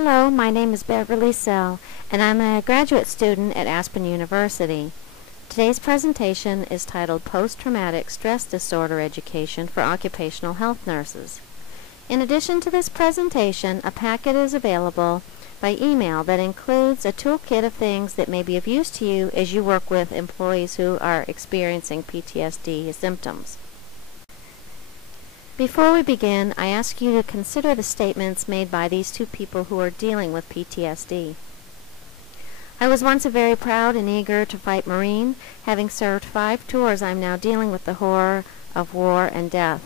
Hello, my name is Beverly Sell, and I'm a graduate student at Aspen University. Today's presentation is titled Post-Traumatic Stress Disorder Education for Occupational Health Nurses. In addition to this presentation, a packet is available by email that includes a toolkit of things that may be of use to you as you work with employees who are experiencing PTSD symptoms. Before we begin, I ask you to consider the statements made by these two people who are dealing with PTSD. I was once a very proud and eager to fight Marine. Having served 5 tours, I'm now dealing with the horror of war and death.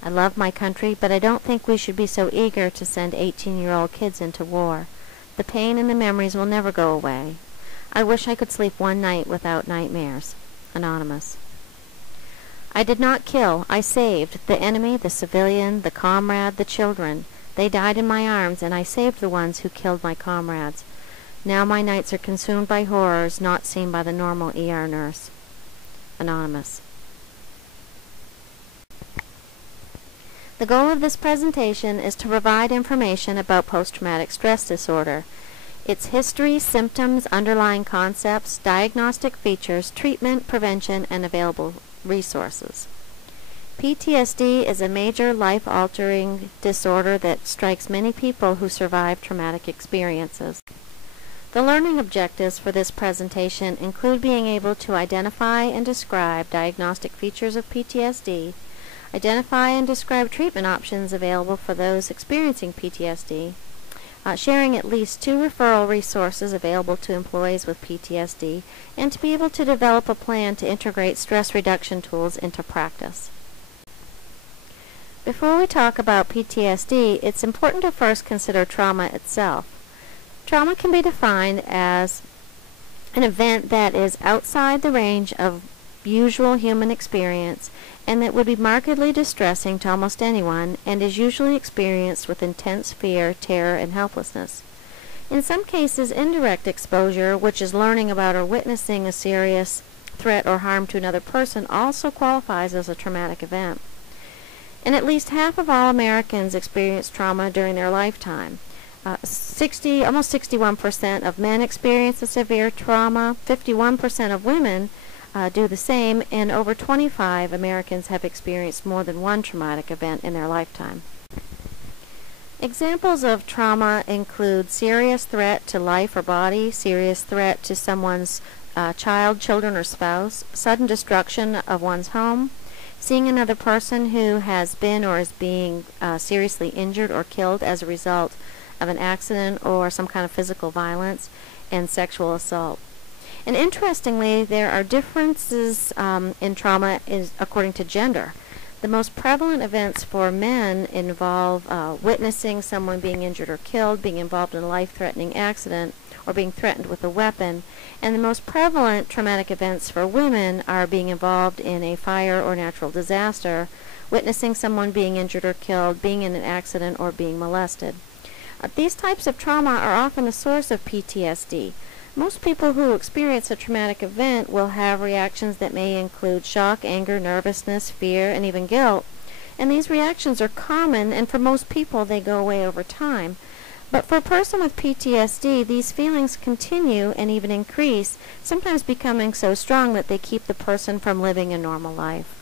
I love my country, but I don't think we should be so eager to send 18-year-old kids into war. The pain and the memories will never go away. I wish I could sleep one night without nightmares. Anonymous. I did not kill, I saved the enemy, the civilian, the comrade, the children. They died in my arms, and I saved the ones who killed my comrades. Now my nights are consumed by horrors not seen by the normal ER nurse. Anonymous. The goal of this presentation is to provide information about post-traumatic stress disorder, its history, symptoms, underlying concepts, diagnostic features, treatment, prevention, and available resources. PTSD is a major life-altering disorder that strikes many people who survive traumatic experiences. The learning objectives for this presentation include being able to identify and describe diagnostic features of PTSD, identify and describe treatment options available for those experiencing PTSD, sharing at least 2 referral resources available to employees with PTSD, and to be able to develop a plan to integrate stress reduction tools into practice. Before we talk about PTSD, it's important to first consider trauma itself. Trauma can be defined as an event that is outside the range of usual human experience and that would be markedly distressing to almost anyone and is usually experienced with intense fear, terror, and helplessness. In some cases, indirect exposure, which is learning about or witnessing a serious threat or harm to another person, also qualifies as a traumatic event. And at least half of all Americans experience trauma during their lifetime. Almost 61% of men experience a severe trauma, 51% of women do the same, and over 25 Americans have experienced more than one traumatic event in their lifetime. Examples of trauma include serious threat to life or body, serious threat to someone's child, children, or spouse, sudden destruction of one's home, seeing another person who has been or is being seriously injured or killed as a result of an accident or some kind of physical violence, and sexual assault. And interestingly, there are differences in trauma according to gender. The most prevalent events for men involve witnessing someone being injured or killed, being involved in a life-threatening accident, or being threatened with a weapon. And the most prevalent traumatic events for women are being involved in a fire or natural disaster, witnessing someone being injured or killed, being in an accident, or being molested. These types of trauma are often a source of PTSD. Most people who experience a traumatic event will have reactions that may include shock, anger, nervousness, fear, and even guilt. And these reactions are common, and for most people they go away over time. But for a person with PTSD, these feelings continue and even increase, sometimes becoming so strong that they keep the person from living a normal life.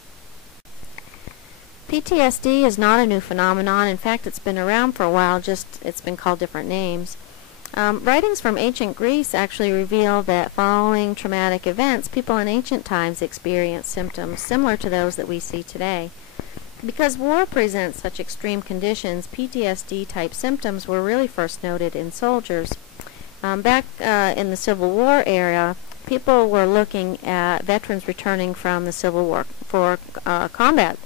PTSD is not a new phenomenon. In fact, it's been around for a while, just it's been called different names. Writings from ancient Greece actually reveal that following traumatic events, people in ancient times experienced symptoms similar to those that we see today. Because war presents such extreme conditions, PTSD-type symptoms were really first noted in soldiers. Back in the Civil War era, people were looking at veterans returning from the Civil War for combat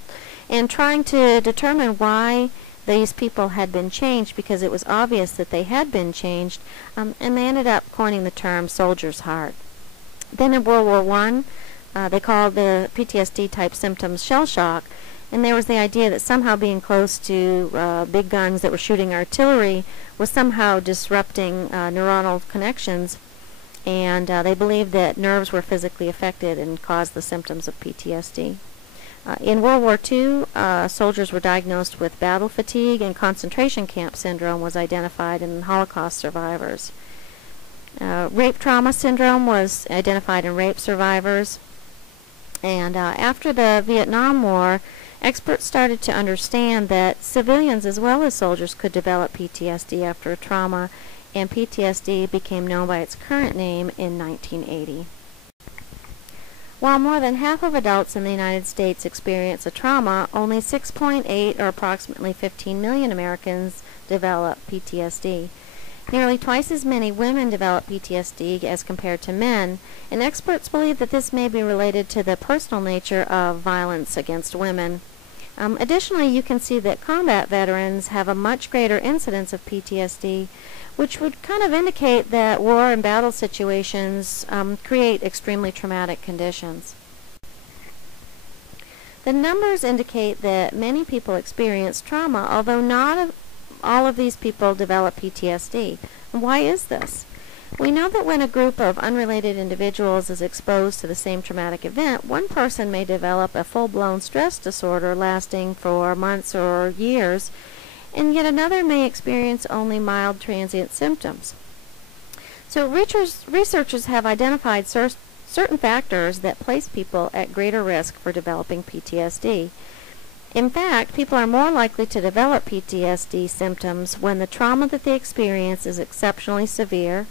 and trying to determine why these people had been changed, because it was obvious that they had been changed, and they ended up coining the term soldier's heart. Then in World War I, they called the PTSD-type symptoms shell shock, and there was the idea that somehow being close to big guns that were shooting artillery was somehow disrupting neuronal connections, and they believed that nerves were physically affected and caused the symptoms of PTSD. In World War II, soldiers were diagnosed with battle fatigue, and concentration camp syndrome was identified in Holocaust survivors. Rape trauma syndrome was identified in rape survivors. And after the Vietnam War, experts started to understand that civilians as well as soldiers could develop PTSD after a trauma, and PTSD became known by its current name in 1980. While more than half of adults in the United States experience a trauma, only 6.8 or approximately 15 million Americans develop PTSD. Nearly twice as many women develop PTSD as compared to men, and experts believe that this may be related to the personal nature of violence against women. Additionally, you can see that combat veterans have a much greater incidence of PTSD, which would kind of indicate that war and battle situations create extremely traumatic conditions. The numbers indicate that many people experience trauma, although not all of these people develop PTSD. Why is this? We know that when a group of unrelated individuals is exposed to the same traumatic event, one person may develop a full-blown stress disorder lasting for months or years, and yet another may experience only mild transient symptoms. So researchers have identified certain factors that place people at greater risk for developing PTSD. In fact, people are more likely to develop PTSD symptoms when the trauma that they experience is exceptionally severe,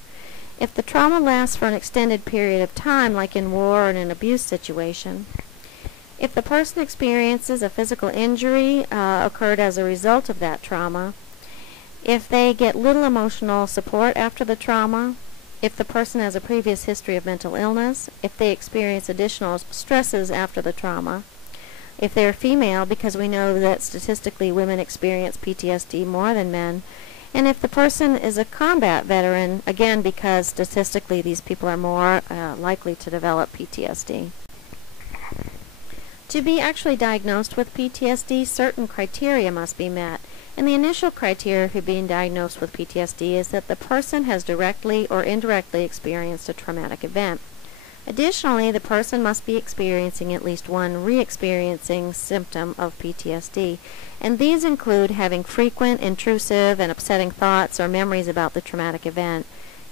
if the trauma lasts for an extended period of time, like in war or in an abuse situation, if the person experiences a physical injury occurred as a result of that trauma, if they get little emotional support after the trauma, if the person has a previous history of mental illness, if they experience additional stresses after the trauma, if they're female, because we know that statistically women experience PTSD more than men, and if the person is a combat veteran, again because statistically these people are more likely to develop PTSD. To be actually diagnosed with PTSD, certain criteria must be met, and the initial criteria for being diagnosed with PTSD is that the person has directly or indirectly experienced a traumatic event. Additionally, the person must be experiencing at least one re-experiencing symptom of PTSD, and these include having frequent, intrusive, and upsetting thoughts or memories about the traumatic event,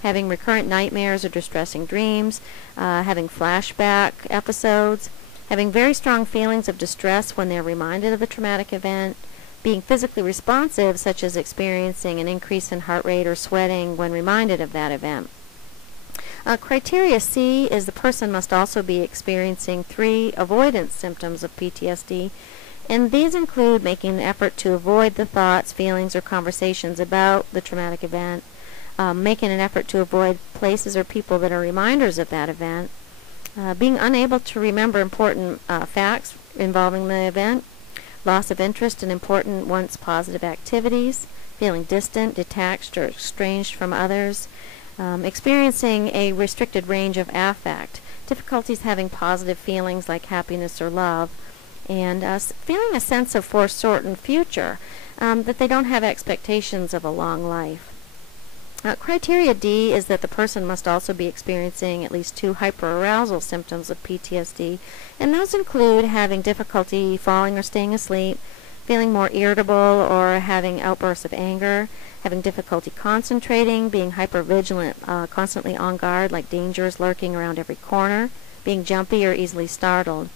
having recurrent nightmares or distressing dreams, having flashback episodes, having very strong feelings of distress when they're reminded of the traumatic event, being physically responsive, such as experiencing an increase in heart rate or sweating when reminded of that event. Criteria C is the person must also be experiencing 3 avoidance symptoms of PTSD, and these include making an effort to avoid the thoughts, feelings, or conversations about the traumatic event, making an effort to avoid places or people that are reminders of that event, being unable to remember important facts involving the event, loss of interest in important once positive activities, feeling distant, detached, or estranged from others, experiencing a restricted range of affect, difficulties having positive feelings like happiness or love, and feeling a sense of forecertain future, that they don't have expectations of a long life. Criteria D is that the person must also be experiencing at least 2 hyperarousal symptoms of PTSD, and those include having difficulty falling or staying asleep, feeling more irritable or having outbursts of anger, having difficulty concentrating, being hypervigilant, constantly on guard, like dangers lurking around every corner, being jumpy or easily startled.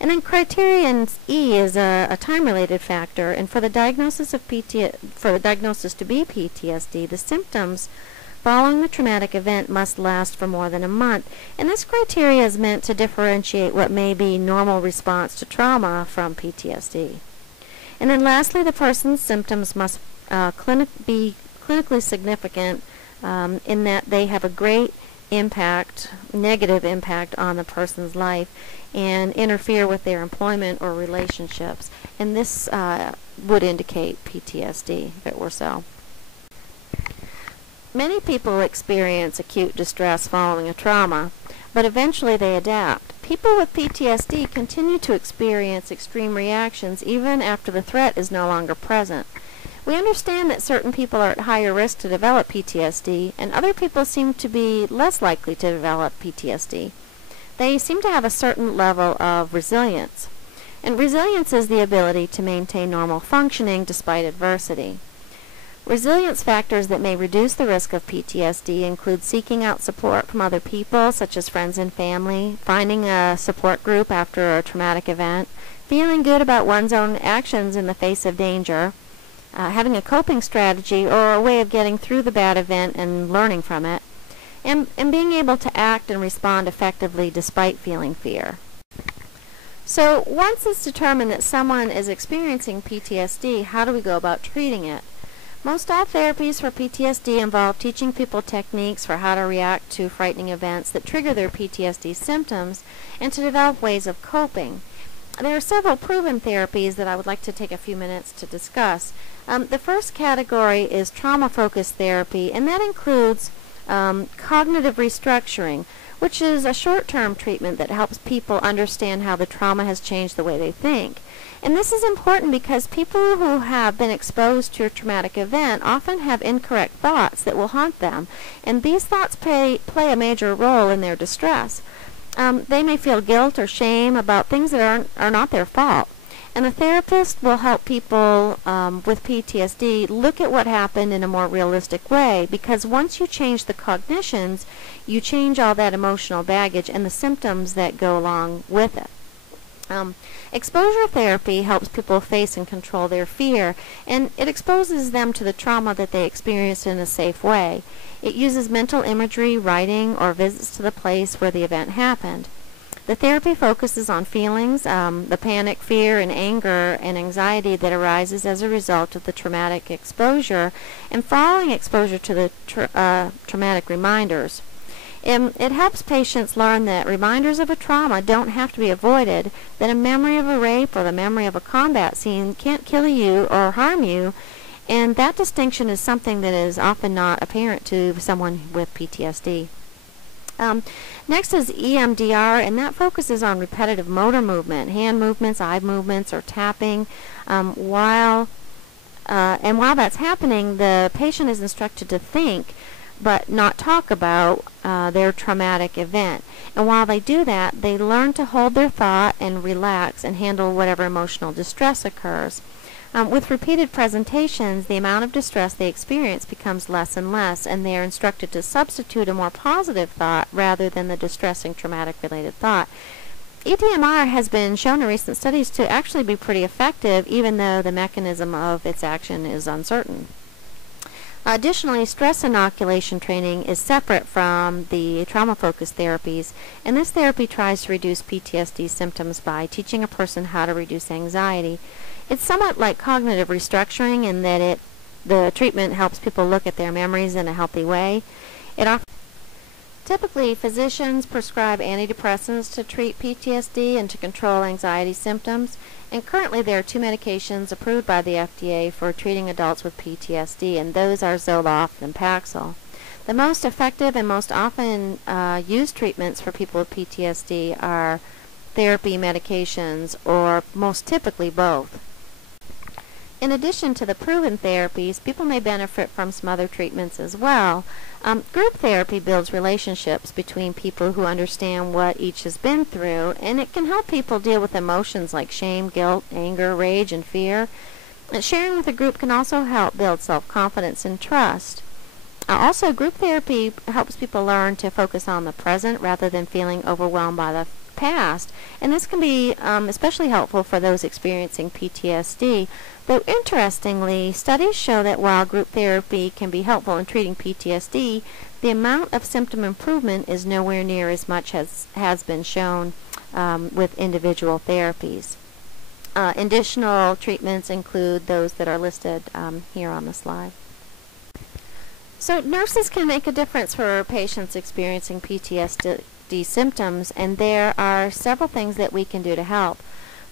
And then criterion E is a time-related factor, and for the diagnosis of to be PTSD, the symptoms following the traumatic event must last for more than a month, and this criteria is meant to differentiate what may be normal response to trauma from PTSD. And then lastly, the person's symptoms must be clinically significant in that they have a great negative impact on the person's life and interfere with their employment or relationships. And this would indicate PTSD if it were so. Many people experience acute distress following a trauma, but eventually they adapt. People with PTSD continue to experience extreme reactions even after the threat is no longer present. We understand that certain people are at higher risk to develop PTSD, and other people seem to be less likely to develop PTSD. They seem to have a certain level of resilience. And resilience is the ability to maintain normal functioning despite adversity. Resilience factors that may reduce the risk of PTSD include seeking out support from other people, such as friends and family, finding a support group after a traumatic event, feeling good about one's own actions in the face of danger, having a coping strategy or a way of getting through the bad event and learning from it, and being able to act and respond effectively despite feeling fear. So once it's determined that someone is experiencing PTSD, how do we go about treating it? Most all therapies for PTSD involve teaching people techniques for how to react to frightening events that trigger their PTSD symptoms and to develop ways of coping. There are several proven therapies that I would like to take a few minutes to discuss. The first category is trauma-focused therapy, and that includes cognitive restructuring, which is a short-term treatment that helps people understand how the trauma has changed the way they think. And this is important because people who have been exposed to a traumatic event often have incorrect thoughts that will haunt them, and these thoughts play a major role in their distress. They may feel guilt or shame about things that are not their fault. And a therapist will help people with PTSD look at what happened in a more realistic way, because once you change the cognitions, you change all that emotional baggage and the symptoms that go along with it. Exposure therapy helps people face and control their fear, and it exposes them to the trauma that they experienced in a safe way. It uses mental imagery, writing, or visits to the place where the event happened. The therapy focuses on feelings, the panic, fear, and anger and anxiety that arises as a result of the traumatic exposure and following exposure to the traumatic reminders. It helps patients learn that reminders of a trauma don't have to be avoided, that a memory of a rape or the memory of a combat scene can't kill you or harm you, and that distinction is something that is often not apparent to someone with PTSD. Next is EMDR, and that focuses on repetitive motor movement, hand movements, eye movements, or tapping. While that's happening, the patient is instructed to think but not talk about their traumatic event. And while they do that, they learn to hold their thought and relax and handle whatever emotional distress occurs. With repeated presentations, the amount of distress they experience becomes less and less, and they are instructed to substitute a more positive thought rather than the distressing traumatic-related thought. EDMR has been shown in recent studies to actually be pretty effective, even though the mechanism of its action is uncertain. Additionally, stress inoculation training is separate from the trauma-focused therapies, and this therapy tries to reduce PTSD symptoms by teaching a person how to reduce anxiety. It's somewhat like cognitive restructuring in that the treatment helps people look at their memories in a healthy way. Typically, physicians prescribe antidepressants to treat PTSD and to control anxiety symptoms, and currently there are 2 medications approved by the FDA for treating adults with PTSD, and those are Zoloft and Paxil. The most effective and most often used treatments for people with PTSD are therapy medications, or most typically both. In addition to the proven therapies, people may benefit from some other treatments as well. Group therapy builds relationships between people who understand what each has been through, and it can help people deal with emotions like shame, guilt, anger, rage, and fear. And sharing with a group can also help build self-confidence and trust. Also, group therapy helps people learn to focus on the present rather than feeling overwhelmed by the past, and this can be especially helpful for those experiencing PTSD. Though interestingly, studies show that while group therapy can be helpful in treating PTSD, the amount of symptom improvement is nowhere near as much as has been shown with individual therapies. Additional treatments include those that are listed here on the slide. So nurses can make a difference for patients experiencing PTSD symptoms, and there are several things that we can do to help.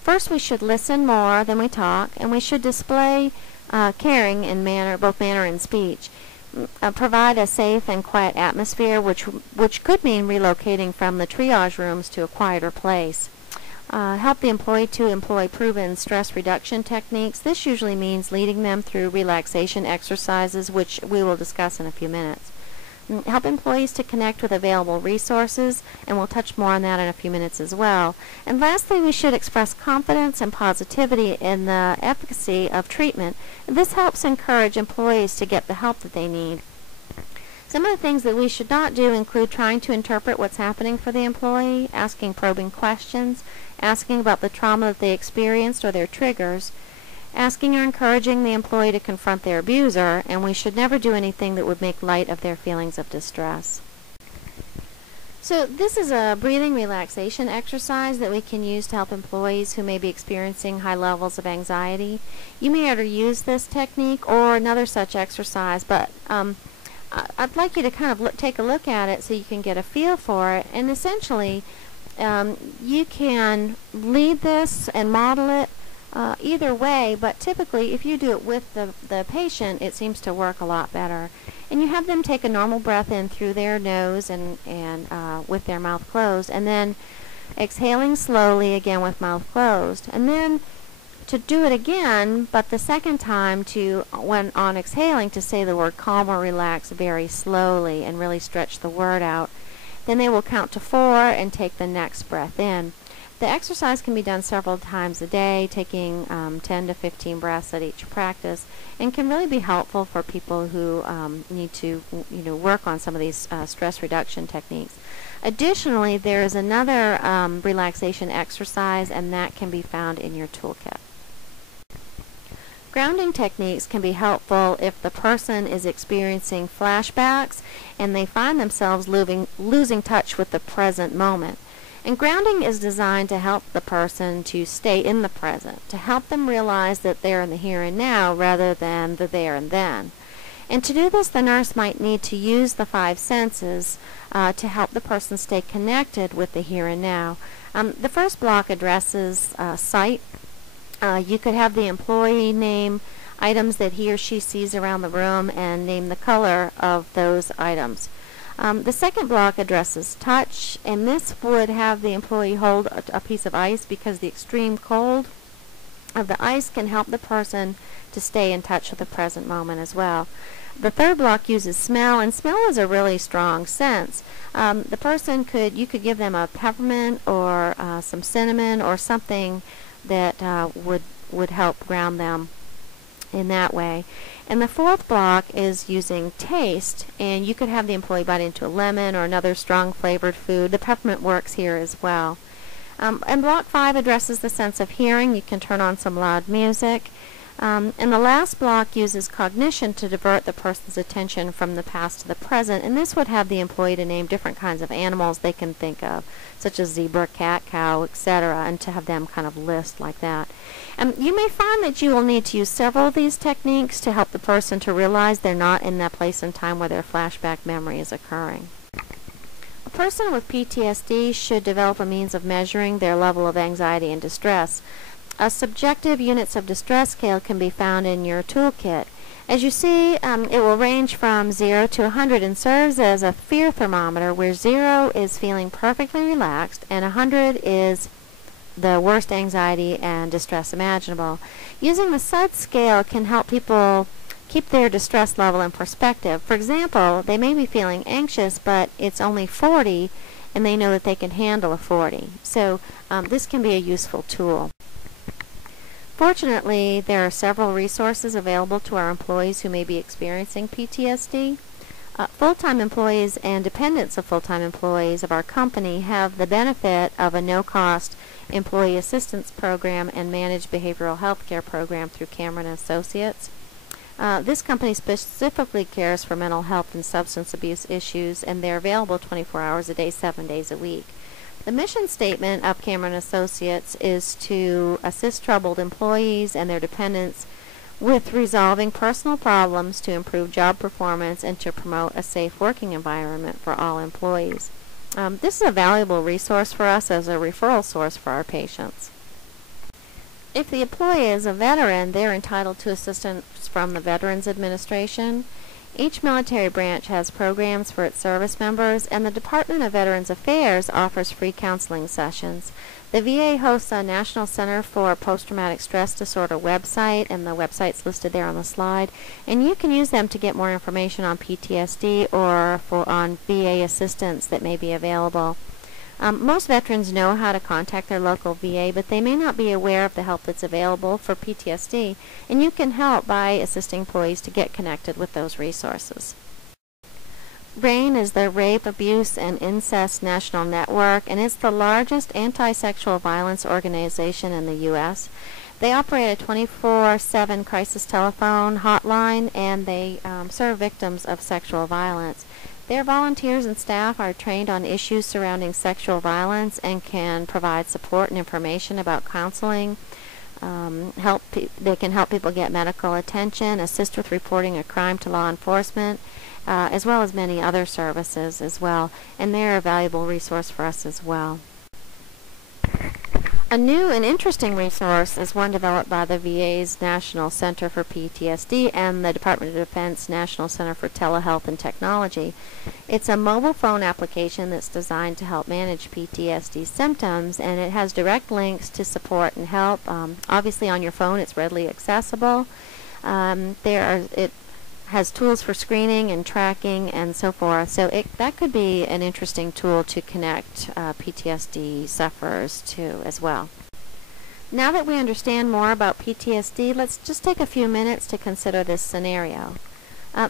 First, we should listen more than we talk, and we should display caring in both manner and speech. Provide a safe and quiet atmosphere, which could mean relocating from the triage rooms to a quieter place. Help the employee to employ proven stress reduction techniques. This usually means leading them through relaxation exercises, which we will discuss in a few minutes. Help employees to connect with available resources, and we'll touch more on that in a few minutes as well. And lastly, we should express confidence and positivity in the efficacy of treatment. This helps encourage employees to get the help that they need. Some of the things that we should not do include trying to interpret what's happening for the employee, asking probing questions, asking about the trauma that they experienced or their triggers, asking or encouraging the employee to confront their abuser, and we should never do anything that would make light of their feelings of distress. So this is a breathing relaxation exercise that we can use to help employees who may be experiencing high levels of anxiety. You may either use this technique or another such exercise, but I'd like you to kind of take a look at it so you can get a feel for it. And essentially, you can lead this and model it either way, but typically if you do it with the patient, it seems to work a lot better. And you have them take a normal breath in through their nose and with their mouth closed, and then exhaling slowly again with mouth closed. And then to do it again, but the second time when on exhaling, to say the word calm or relax very slowly and really stretch the word out. Then they will count to 4 and take the next breath in. The exercise can be done several times a day, taking 10 to 15 breaths at each practice, and can really be helpful for people who need to work on some of these stress reduction techniques. Additionally, there is another relaxation exercise, and that can be found in your toolkit. Grounding techniques can be helpful if the person is experiencing flashbacks and they find themselves losing touch with the present moment. And grounding is designed to help the person to stay in the present, to help them realize that they're in the here and now rather than the there and then. And to do this, the nurse might need to use the 5 senses to help the person stay connected with the here and now. The first block addresses sight. You could have the employee name items that he or she sees around the room and name the color of those items. The second block addresses touch, and this would have the employee hold a piece of ice because the extreme cold of the ice can help the person to stay in touch with the present moment as well. The third block uses smell, and smell is a really strong sense. The person you could give them a peppermint or some cinnamon or something that would help ground them in that way. And the fourth block is using taste, and you could have the employee bite into a lemon or another strong flavored food. The peppermint works here as well. And block 5 addresses the sense of hearing. You can turn on some loud music. And the last block uses cognition to divert the person's attention from the past to the present, and this would have the employee to name different kinds of animals they can think of, such as zebra, cat, cow, etc., and to have them kind of list like that. You may find that you will need to use several of these techniques to help the person to realize they're not in that place and time where their flashback memory is occurring. A person with PTSD should develop a means of measuring their level of anxiety and distress. A subjective units of distress scale can be found in your toolkit. As you see, it will range from 0 to 100 and serves as a fear thermometer, where 0 is feeling perfectly relaxed and 100 is the worst anxiety and distress imaginable. Using the SUD scale can help people keep their distress level in perspective. For example, they may be feeling anxious, but it's only 40, and they know that they can handle a 40. So this can be a useful tool. Fortunately, there are several resources available to our employees who may be experiencing PTSD. Full-time employees and dependents of full-time employees of our company have the benefit of a no-cost employee assistance program and managed behavioral health care program through Cameron Associates. This company specifically cares for mental health and substance abuse issues, and they're available 24 hours a day, 7 days a week. The mission statement of Cameron Associates is to assist troubled employees and their dependents with resolving personal problems to improve job performance and to promote a safe working environment for all employees. This is a valuable resource for us as a referral source for our patients. If the employee is a veteran, they're entitled to assistance from the Veterans Administration. Each military branch has programs for its service members, and the Department of Veterans Affairs offers free counseling sessions. The VA hosts a National Center for Post-Traumatic Stress Disorder website, and the website's listed there on the slide. And you can use them to get more information on PTSD or on VA assistance that may be available. Most veterans know how to contact their local VA, but they may not be aware of the help that's available for PTSD, and you can help by assisting employees to get connected with those resources. RAIN is the Rape, Abuse, and Incest National Network, and it's the largest anti-sexual violence organization in the U.S. They operate a 24/7 crisis telephone hotline, and they serve victims of sexual violence. Their volunteers and staff are trained on issues surrounding sexual violence and can provide support and information about counseling. They can help people get medical attention, assist with reporting a crime to law enforcement, as well as many other services as well. And they're a valuable resource for us as well. A new and interesting resource is one developed by the VA's National Center for PTSD and the Department of Defense National Center for Telehealth and Technology. It's a mobile phone application that's designed to help manage PTSD symptoms, and it has direct links to support and help. Obviously on your phone it's readily accessible. It has tools for screening and tracking and so forth. So that could be an interesting tool to connect PTSD sufferers to as well. Now that we understand more about PTSD, let's just take a few minutes to consider this scenario.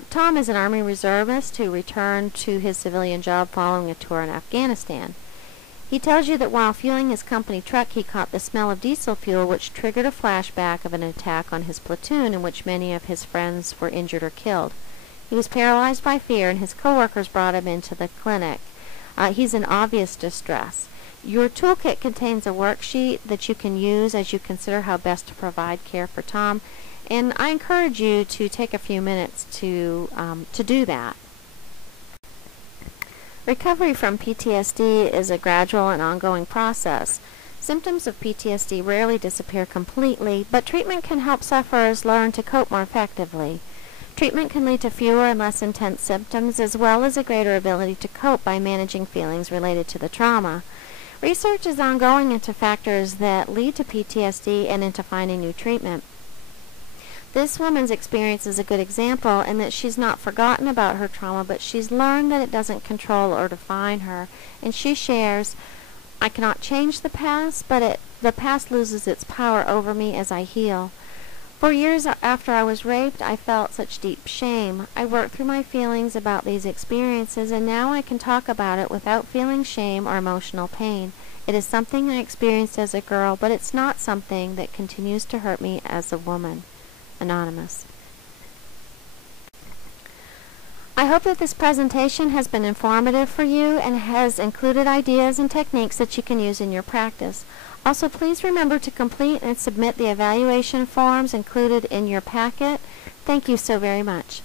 Tom is an Army reservist who returned to his civilian job following a tour in Afghanistan. He tells you that while fueling his company truck, he caught the smell of diesel fuel, which triggered a flashback of an attack on his platoon in which many of his friends were injured or killed. He was paralyzed by fear, and his coworkers brought him into the clinic. He's in obvious distress. Your toolkit contains a worksheet that you can use as you consider how best to provide care for Tom, and I encourage you to take a few minutes to do that. Recovery from PTSD is a gradual and ongoing process. Symptoms of PTSD rarely disappear completely, but treatment can help sufferers learn to cope more effectively. Treatment can lead to fewer and less intense symptoms, as well as a greater ability to cope by managing feelings related to the trauma. Research is ongoing into factors that lead to PTSD and into finding new treatment. This woman's experience is a good example in that she's not forgotten about her trauma, but she's learned that it doesn't control or define her. And she shares, "I cannot change the past, but the past loses its power over me as I heal. For years after I was raped, I felt such deep shame. I worked through my feelings about these experiences, and now I can talk about it without feeling shame or emotional pain. It is something I experienced as a girl, but it's not something that continues to hurt me as a woman." Anonymous. I hope that this presentation has been informative for you and has included ideas and techniques that you can use in your practice. Also, please remember to complete and submit the evaluation forms included in your packet. Thank you so very much.